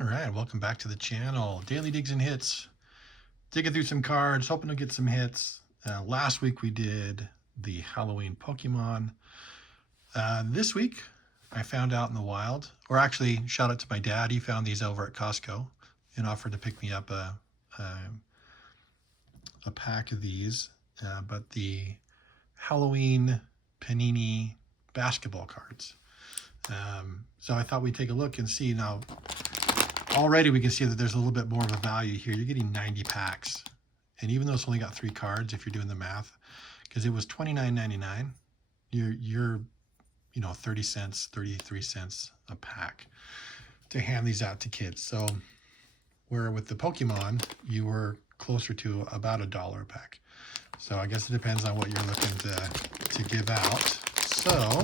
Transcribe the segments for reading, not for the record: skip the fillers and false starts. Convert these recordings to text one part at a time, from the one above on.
All right, welcome back to the channel. Daily Digs and Hits. Digging through some cards, hoping to get some hits. Last week we did the Halloween Pokemon. This week I found out in the wild, or actually shout out to my dad. He found these over at Costco and offered to pick me up a pack of these. But the Halloween Panini Basketball cards. So I thought we'd take a look and see. Now, already we can see that there's a little bit more of a value here. You're getting 90 packs. And even though it's only got 3 cards, if you're doing the math, because it was $29.99, you're 30 cents, 33 cents a pack to hand these out to kids. So where with the Pokemon, you were closer to about $1 a pack. So I guess it depends on what you're looking to give out. So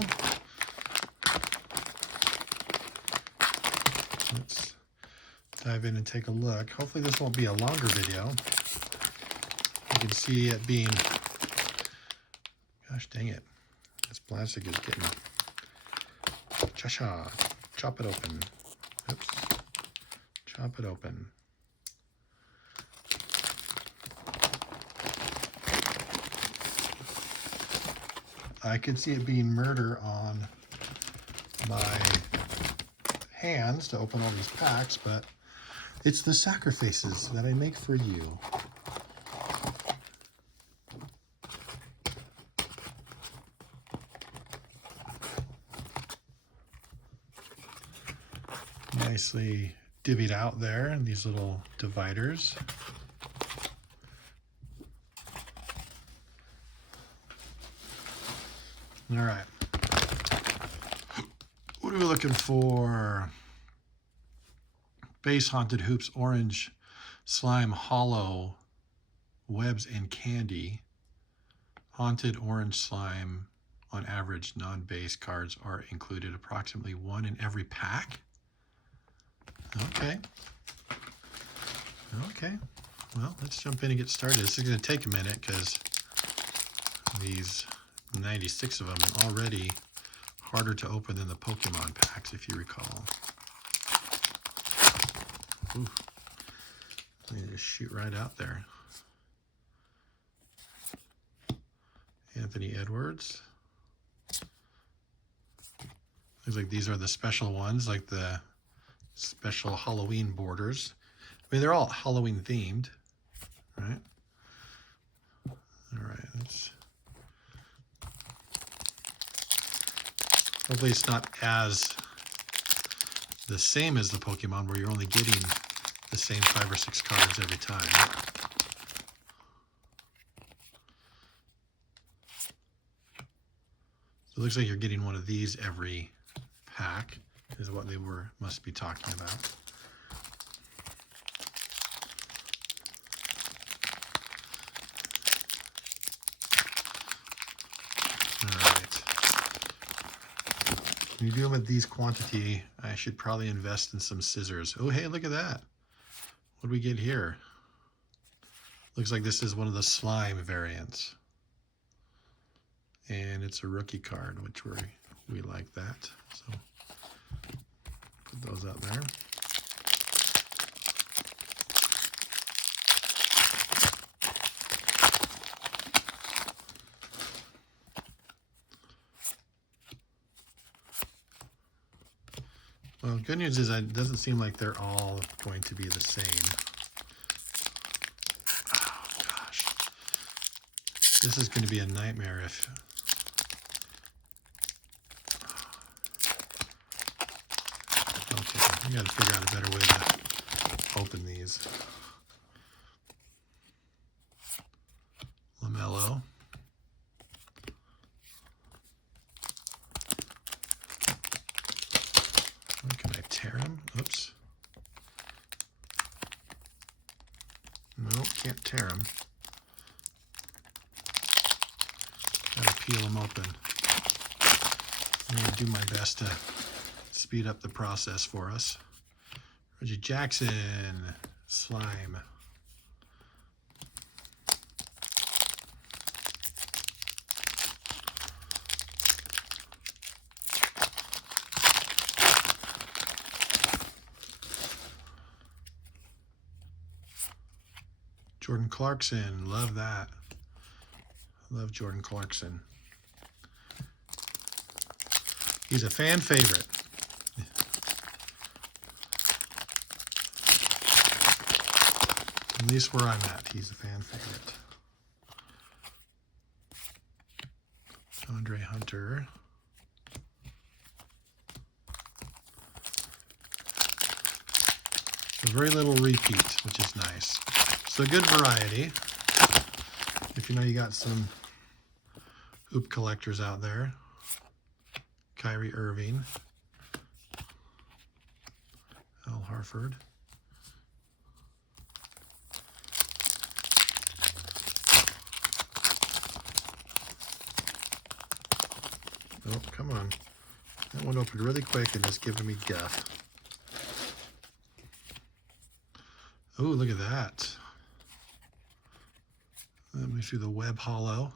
let's dive in and take a look. Hopefully this won't be a longer video. You can see it being, gosh dang it, this plastic is getting, chop it open. Oops, chop it open. I could see it being murder on my hands to open all these packs, but it's the sacrifices that I make for you. Nicely divvied out there in these little dividers. All right. What are we looking for? Base Haunted Hoops, Orange Slime, Hollow, Webs, and Candy. Haunted Orange Slime, on average, non-base cards are included, approximately 1 in every pack. Okay. Okay. Well, let's jump in and get started. This is going to take a minute because these 96 of them are already harder to open than the Pokemon packs, if you recall. Ooh. Let me just shoot right out there. Anthony Edwards. Looks like these are the special ones, like the special Halloween borders. I mean, they're all Halloween themed, right? All right, let's... Hopefully it's not as the same as the Pokemon where you're only getting the same 5 or 6 cards every time. So it looks like you're getting one of these every pack is what they must be talking about. When you do them at these quantity, I should probably invest in some scissors. Oh, hey, look at that. What do we get here? Looks like this is one of the slime variants. And it's a rookie card, which we like that. So put those out there. Well, good news is it doesn't seem like they're all going to be the same. Oh, gosh. This is going to be a nightmare if... Okay, we got to figure out a better way to open these. LaMelo. Can I tear him? Oops. No, can't tear him. Gotta peel him open. I'm gonna do my best to speed up the process for us. Reggie Jackson, slime. Jordan Clarkson, love that. Love Jordan Clarkson. He's a fan favorite. At least where I'm at, he's a fan favorite. Andre Hunter. So very little repeat, which is nice. So good variety. If you know you got some hoop collectors out there. Kyrie Irving. Al Horford. Oh, come on. That one opened really quick and is giving me guff. Oh, look at that. Let me see the web hollow.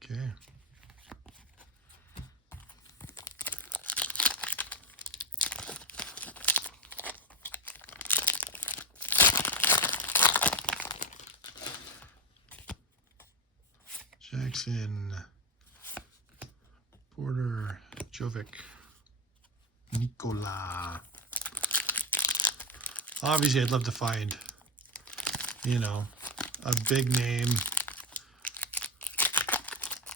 Okay. Jackson, Porter, Jovic, Nikola. Obviously, I'd love to find, you know, a big name.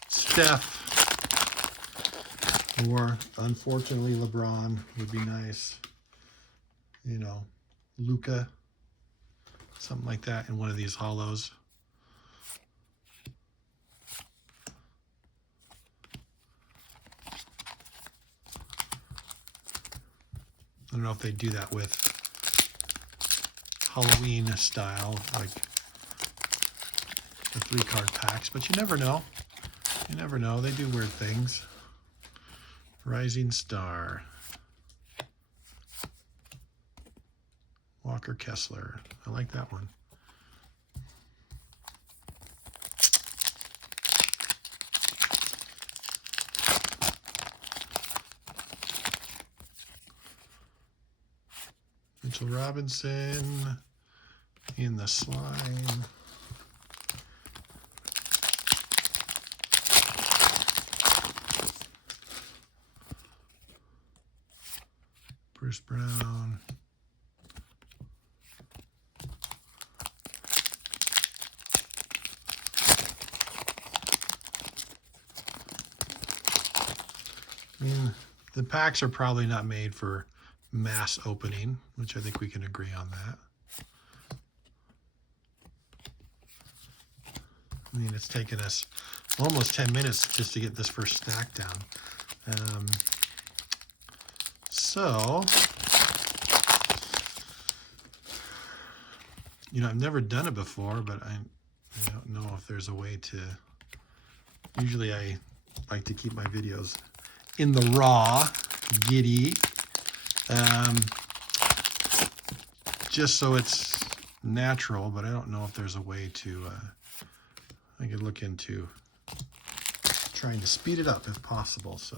Steph, or unfortunately LeBron would be nice. You know, Luka, something like that in one of these hollows. I don't know if they do that with Halloween style, like the 3-card packs, but you never know. You never know. They do weird things. Rising Star. Walker Kessler. I like that one. Mitchell Robinson in the slime. Bruce Brown. I mean, the packs are probably not made for mass opening, which I think we can agree on that. I mean, it's taken us almost 10 minutes just to get this first stack down. So, you know, I've never done it before, but I don't know if there's a way to. Usually I like to keep my videos in the raw, giddy, just so it's natural, but I don't know if there's a way to, I could look into trying to speed it up if possible. So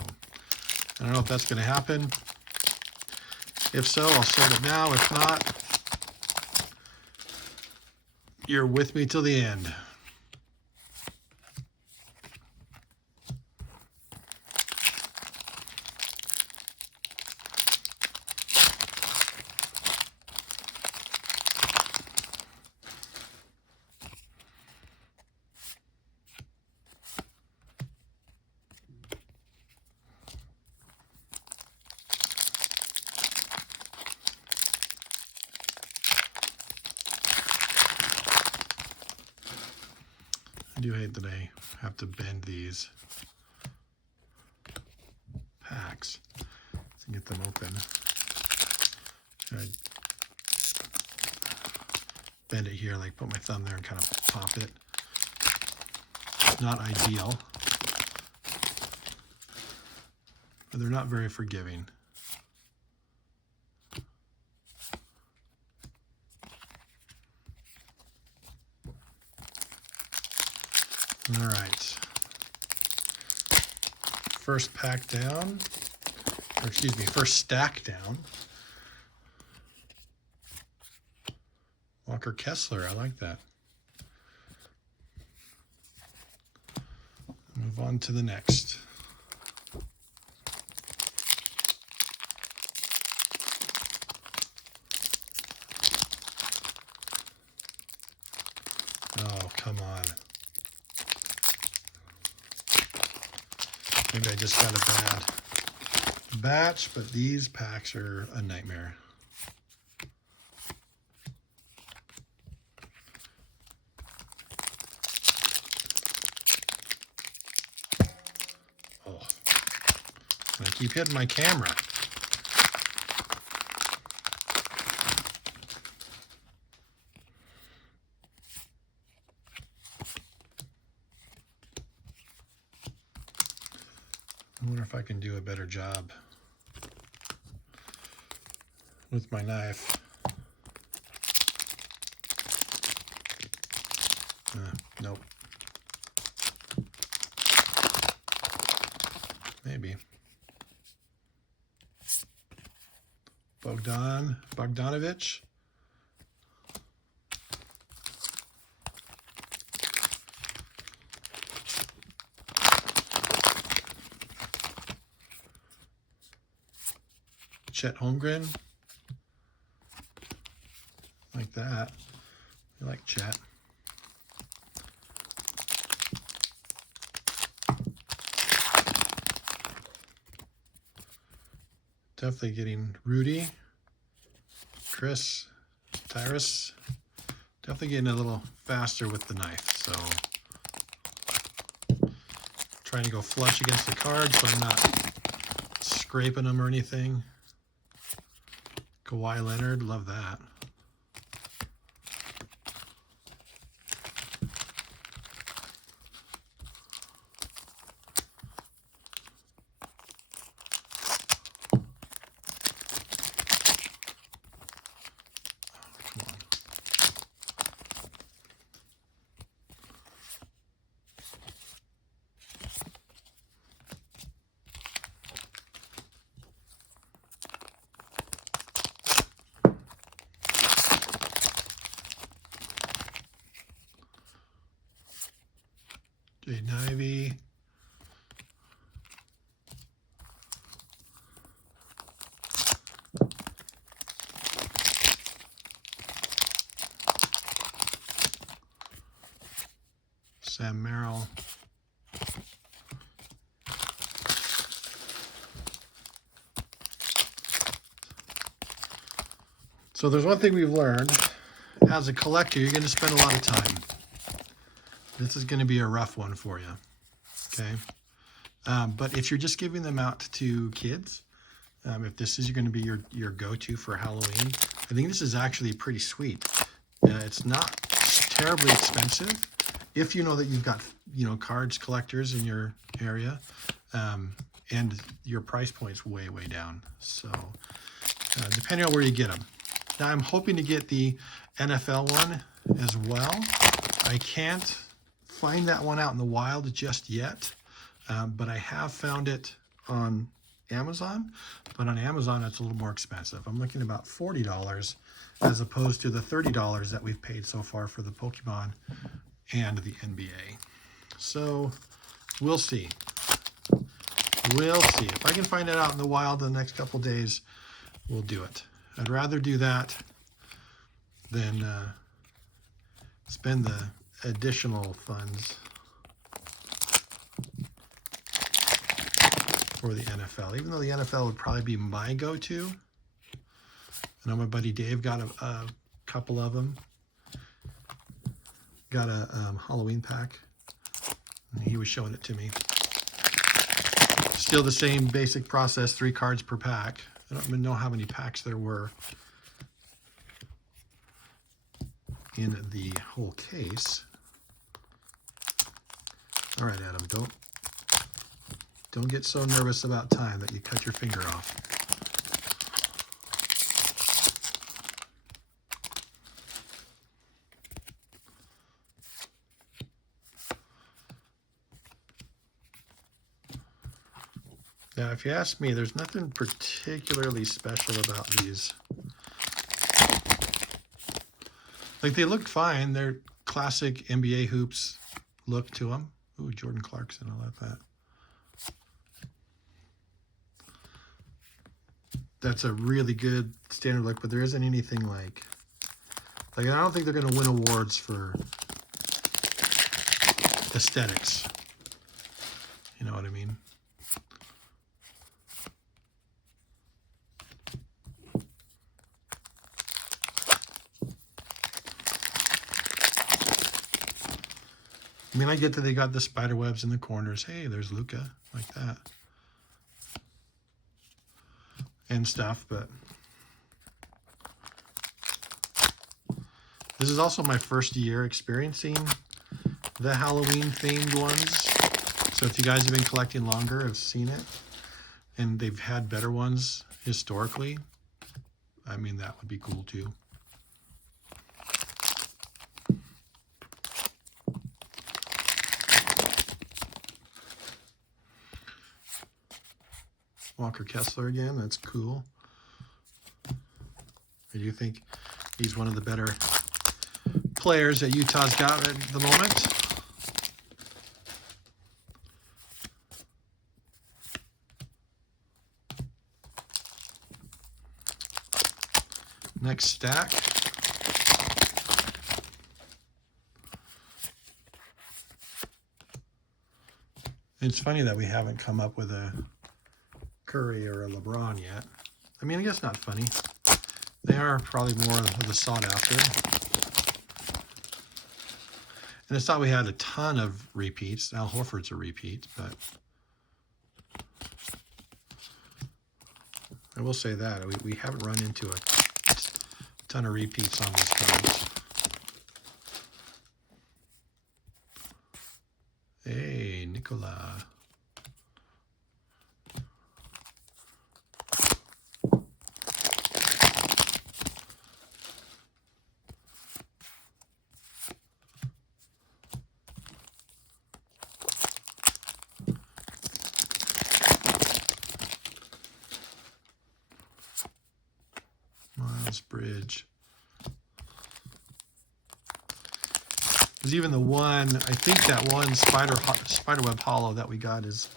I don't know if that's going to happen. If so, I'll start it now. If not, you're with me till the end. I do hate that I have to bend these packs to get them open. I bend it here, like put my thumb there and kind of pop it. Not ideal, but they're not very forgiving. All right, first pack down. or excuse me, first stack down. Walker Kessler, I like that. Move on to the next. Oh, come on. Maybe I just got a bad batch, but these packs are a nightmare. Oh, I keep hitting my camera. I wonder if I can do a better job with my knife. Nope. Maybe. Bogdanovich. Chet Holmgren. Like that. I like Chet. Definitely getting Rudy, Chris, Tyrus. Definitely getting a little faster with the knife. So trying to go flush against the card so I'm not scraping them or anything. Kawhi Leonard, love that. Jaden Ivey. Sam Merrill. So there's one thing we've learned. As a collector, you're going to spend a lot of time. This is going to be a rough one for you, okay? But if you're just giving them out to kids, if this is going to be your go-to for Halloween, I think this is actually pretty sweet. It's not terribly expensive if you know that you've got cards collectors in your area, and your price point's way down. So depending on where you get them. Now I'm hoping to get the NFL one as well. I can't find that one out in the wild just yet, but I have found it on Amazon. But on Amazon, it's a little more expensive. I'm looking at about $40 as opposed to the $30 that we've paid so far for the Pokemon and the NBA. So we'll see. We'll see. If I can find it out in the wild in the next couple days, we'll do it. I'd rather do that than spend the additional funds for the NFL, even though the NFL would probably be my go-to. I know my buddy Dave got a couple of them. Got a Halloween pack, and he was showing it to me. Still the same basic process, 3 cards per pack. I don't even know how many packs there were in the whole case. All right, Adam, don't get so nervous about time that you cut your finger off. Now, if you ask me, there's nothing particularly special about these. Like, they look fine. They're classic NBA hoops look to them. Ooh, Jordan Clarkson, I like that. That's a really good standard look, but there isn't anything like I don't think they're going to win awards for aesthetics. You know what I mean? I mean, I get that they got the spider webs in the corners. Hey, there's Luca, like that. And stuff, but this is also my first year experiencing the Halloween themed ones. So if you guys have been collecting longer, have seen it, and they've had better ones historically, I mean, that would be cool too. Walker Kessler again, that's cool. I do think he's one of the better players that Utah's got at the moment. Next stack. It's funny that we haven't come up with a Curry or a LeBron yet. I mean, I guess not funny. They are probably more of the sought after. And it's not we had a ton of repeats. Al Horford's a repeat, but I will say that we haven't run into a ton of repeats on these cards. Hey, Nicola. Miles Bridge. There's even the one, I think that one Spiderweb Hollow that we got is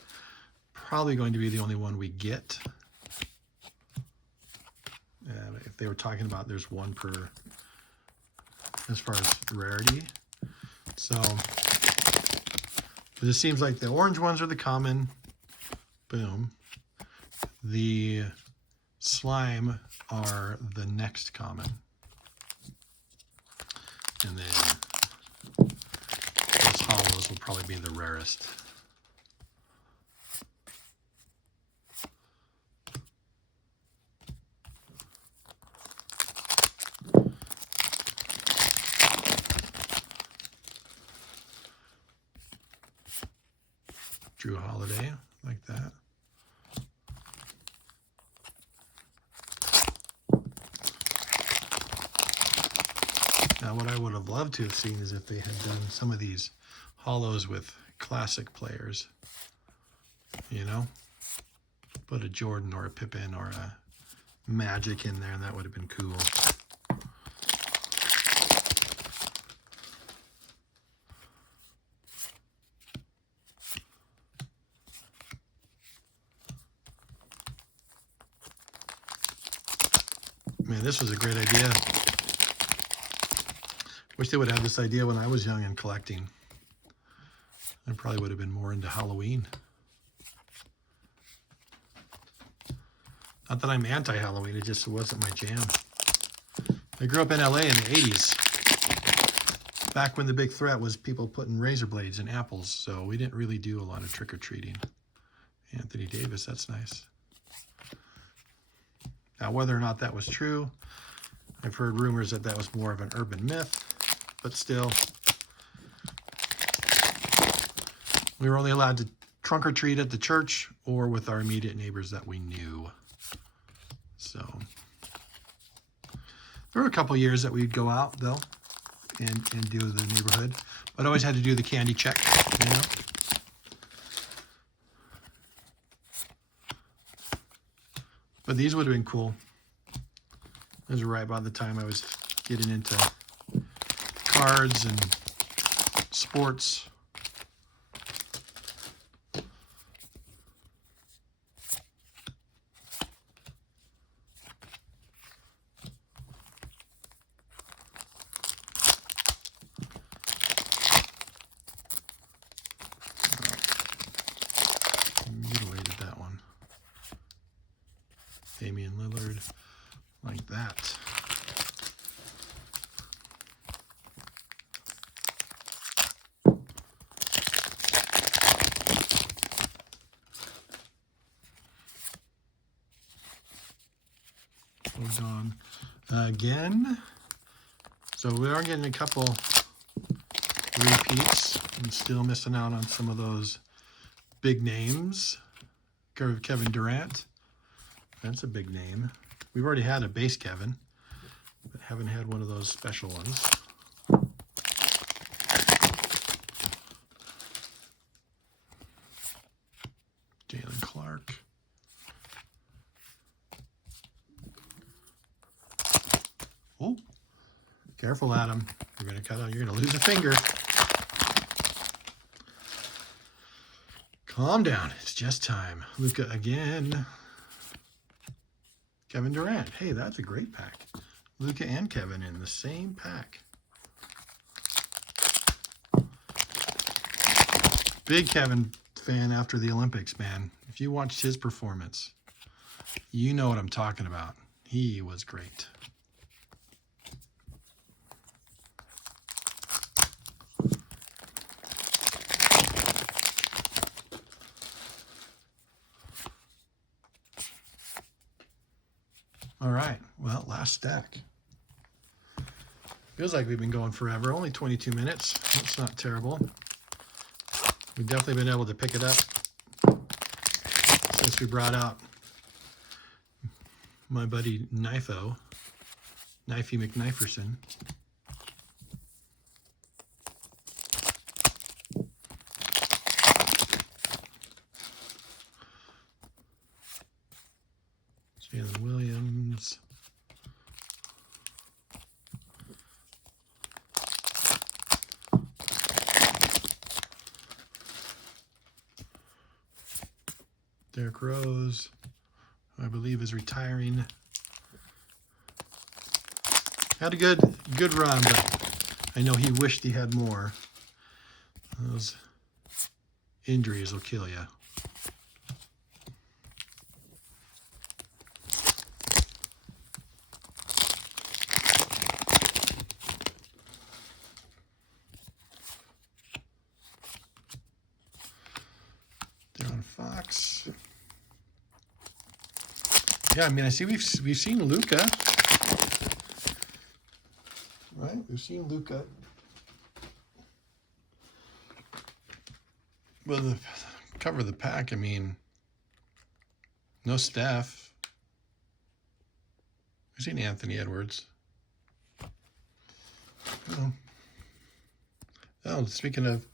probably going to be the only one we get. And if they were talking about there's one per, as far as rarity. So it just seems like the orange ones are the common. Boom. The slime are the next common. And then those hollows will probably be the rarest. Drew Holiday, like that. Now, what I would have loved to have seen is if they had done some of these hollows with classic players, you know? Put a Jordan or a Pippen or a Magic in there, and that would have been cool. Man, this was a great idea. Wish they would have this idea when I was young and collecting. I probably would have been more into Halloween. Not that I'm anti-Halloween, it just wasn't my jam. I grew up in LA in the 80s. Back when the big threat was people putting razor blades in apples, so we didn't really do a lot of trick-or-treating. Anthony Davis, that's nice. Now, whether or not that was true, I've heard rumors that that was more of an urban myth, but still, we were only allowed to trunk or treat at the church or with our immediate neighbors that we knew. So, there were a couple years that we'd go out, though, and do the neighborhood, but always had to do the candy check, you know. But these would have been cool. Those were right about the time I was getting into cards and sports. Mutilated that one. Damian Lillard, like that. Hold on. Again. So we are getting a couple repeats and still missing out on some of those big names. Kevin Durant. That's a big name. We've already had a base Kevin, but haven't had one of those special ones. Jalen Clark. Oh, careful, Adam. You're gonna cut out. You're gonna lose a finger. Calm down. It's just time. Luka again. Kevin Durant. Hey, that's a great pack. Luka and Kevin in the same pack. Big Kevin fan after the Olympics, man. If you watched his performance, you know what I'm talking about. He was great. All right, well, last stack. Feels like we've been going forever. Only 22 minutes. That's not terrible. We've definitely been able to pick it up since we brought out my buddy Knifey McKniferson. Jalen Williams. Derrick Rose, who I believe is retiring. Had a good run, but I know he wished he had more. Those injuries will kill you. Fox. Yeah, I mean, I see we've seen Luka, right? We've seen Luka. Well, the cover of the pack, I mean, no Steph. We've seen Anthony Edwards. Oh, speaking of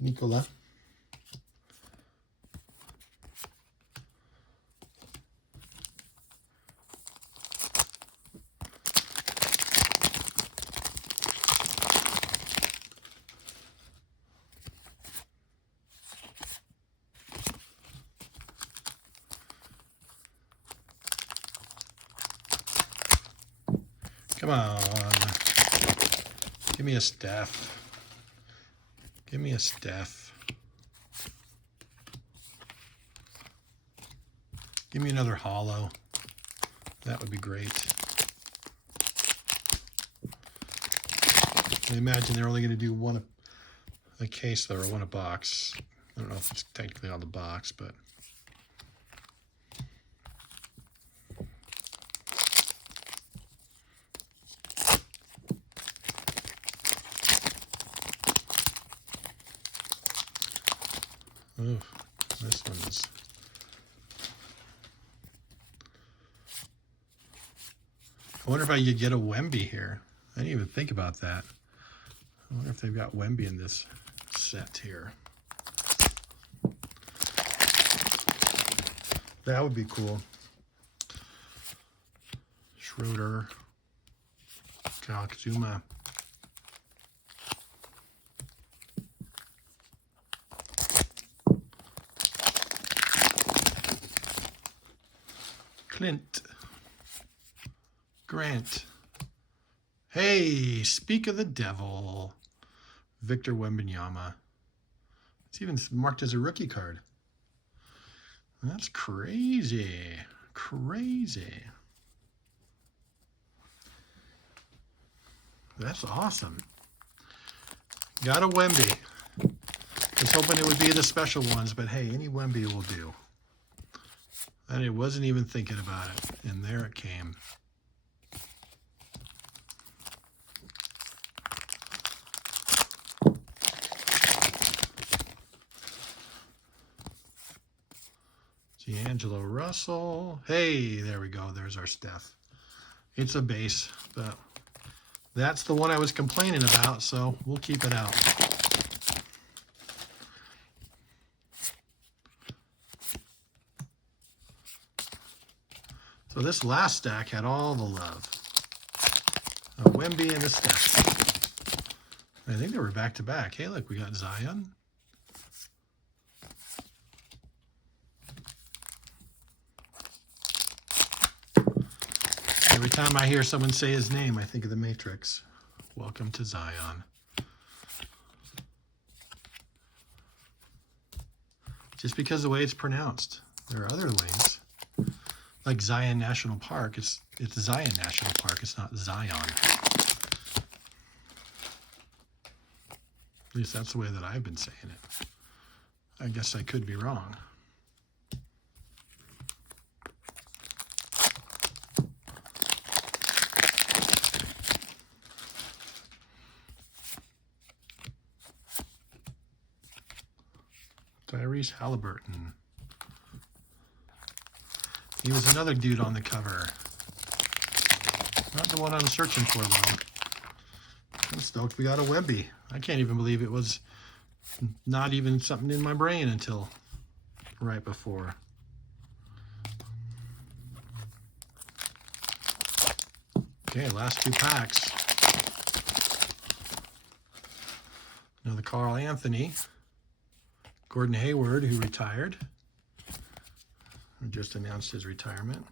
Nikola. Come on. Give me a Steph. Give me a Steph. Give me another holo. That would be great. I imagine they're only going to do one a case, though, or one a box. I don't know if it's technically on the box, but... Oh, this one's... I wonder if I could get a Wemby here. I didn't even think about that. I wonder if they've got Wemby in this set here. That would be cool. Schroeder, Kalkzuma. Clint. Grant. Hey, speak of the devil. Victor Wembanyama. It's even marked as a rookie card. That's crazy. Crazy. That's awesome. Got a Wemby. Was hoping it would be the special ones, but hey, any Wemby will do. And I wasn't even thinking about it, and there it came. D'Angelo Russell. Hey, there we go. There's our Steph. It's a base, but that's the one I was complaining about, so we'll keep it out. So this last stack had all the love. A Wemby and a Steph. I think they were back to back. Hey, look, we got Zion. Every time I hear someone say his name, I think of the Matrix. Welcome to Zion. Just because of the way it's pronounced. There are other ways. Like Zion National Park. It's Zion National Park. It's not Zion. At least that's the way that I've been saying it. I guess I could be wrong. Tyrese Halliburton. He was another dude on the cover. Not the one I'm searching for, though. I'm stoked we got a Wemby. I can't even believe it was not even something in my brain until right before. Okay, last two packs. Another Carl Anthony. Gordon Hayward, who retired. Just announced his retirement.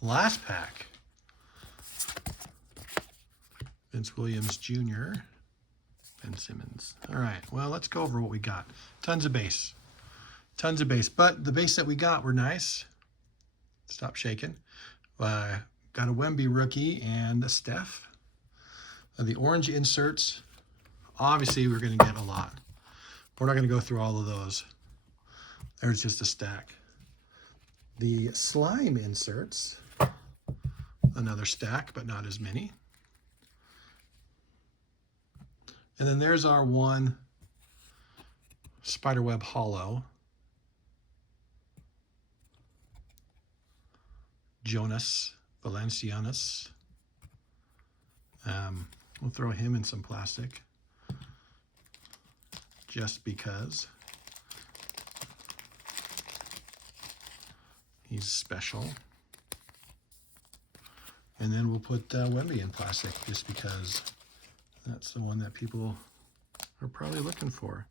Last pack. Vince Williams Jr. Ben Simmons. All right, well, let's go over what we got. Tons of base. Tons of base. But the base that we got were nice. Stop shaking. Got a Wemby rookie and a Steph. The orange inserts. Obviously, we're going to get a lot. We're not going to go through all of those. There's just a stack. The slime inserts, another stack, but not as many. And then there's our one Spiderweb Hollow. Jonas Valanciunas. We'll throw him in some plastic. Just because he's special. And then we'll put Wemby in plastic just because that's the one that people are probably looking for.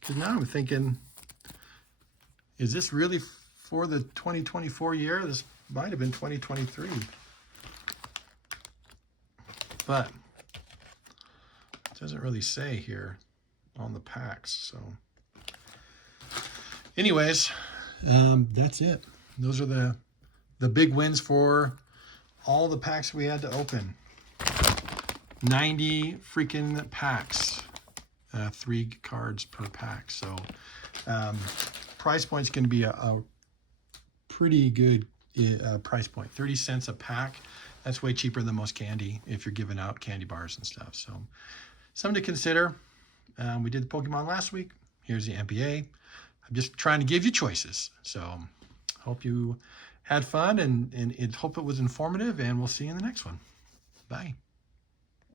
Because now I'm thinking, is this really for the 2024 year? This might have been 2023. But it doesn't really say here on the packs. So anyways, that's it. Those are the big wins for all the packs we had to open. 90 freaking packs, 3 cards per pack. So price point's going to be a pretty good price point. 30 cents a pack. That's way cheaper than most candy if you're giving out candy bars and stuff. So something to consider. We did the Pokemon last week. Here's the NBA. I'm just trying to give you choices. So hope you had fun and hope it was informative, and we'll see you in the next one. Bye.